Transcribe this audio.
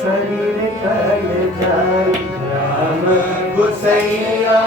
शरीर कल जाई राम गुसैया